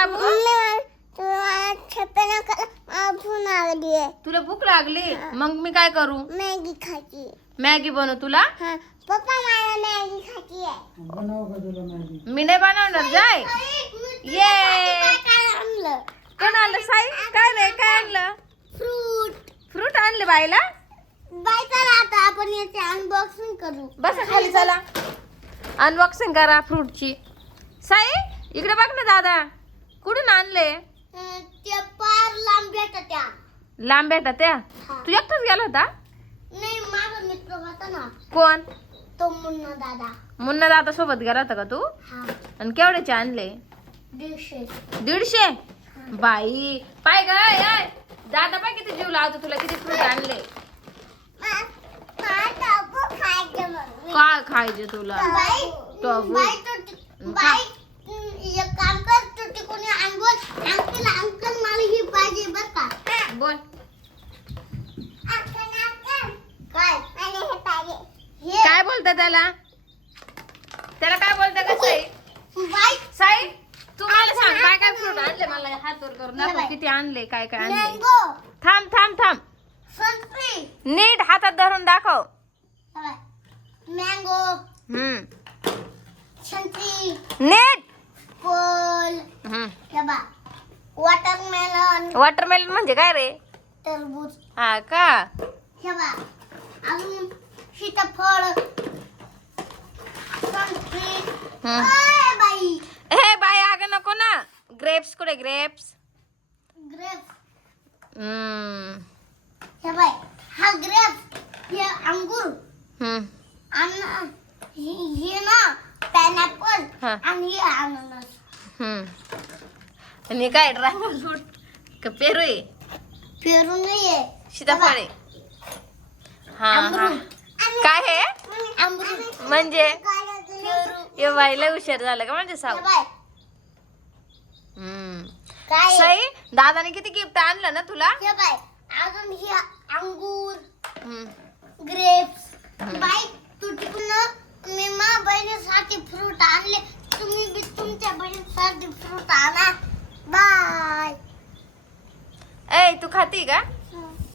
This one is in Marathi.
बाबू तुला भूक लागली मग मी काय करू मॅगी खायची. मॅगी बनवू तुला पप्पा मला मॅगी खायची आहे. मी नाही बनवणार जाय ये कोण आणलं साई काय रे काय आणलं फ्रूट आणले बाईला बाय चला आता आपण याचे अनबॉक्सिंग करू. बसा खाली चला अनबॉक्सिंग करा फ्रूटची साई इकडे बघ ना दादा कुठून आणले ते पार लांब भेटत त्या लांब भेटा त्या तू एकटाच गेला होता नाही माझा मित्र होता ना कोण तो मुन्ना दादा. मुन्ना दादा सोबत गेला होता का तू हा आणि केवढ्याचे आणले 150. 150 बाई पाय गाय दादा पाय किती जीव लावतो तुला किती फ्रूट आणले काय खायचे तुला टोफू. एक काम कर तू तिकडून अंकल अंकल अंकल मला ही पाहिजे बरं का. बोल काय मला हे पाहिजे हे काय बोलता त्याला काय बोलता का साई बाई साई तू मला सांग काय काय फ्रूट आणले मला हात वर करून दाखव किती आणले काय काय आणले मँगो थांब थांब थांब संत्री नीट हातात धरून दाखव मँगो संत्री नीट पोल वॉटरमेलन वॉटरमेलन म्हणजे काय रे टरबूज हा का हे बा अजून सीताफळ संत्री ओय बाई हे बाई अगं नको ना ग्रेप्स कुठे ग्रेप्स ग्रेप्स हम्म हे बाई हा ग्रेप्स हे अंगूर हम्म आणि हे ना पायनॅपल हा. आणि हे अननस हम्म आणि काय ड्रॅगन फ्रूट का पेरू आहे पेरू नाहीये सीताफळ आहे हा हा अमरूद. काय हे अमरूद म्हणजे पेरू ये बाईला हुशार झालं का म्हणजे हे साव बाई हम्म काय सई दादाने किती गिफ्ट आणलं ना तुला हे बाई अजून हे अंगूर हम्म ग्रेप्स बाई तू तिकडून मी मा बहिणीसाठी फ्रूट आणले तुम्ही बी तुमच्या बहिणीसाठी फ्रूट आणा बाय ए तू खाती का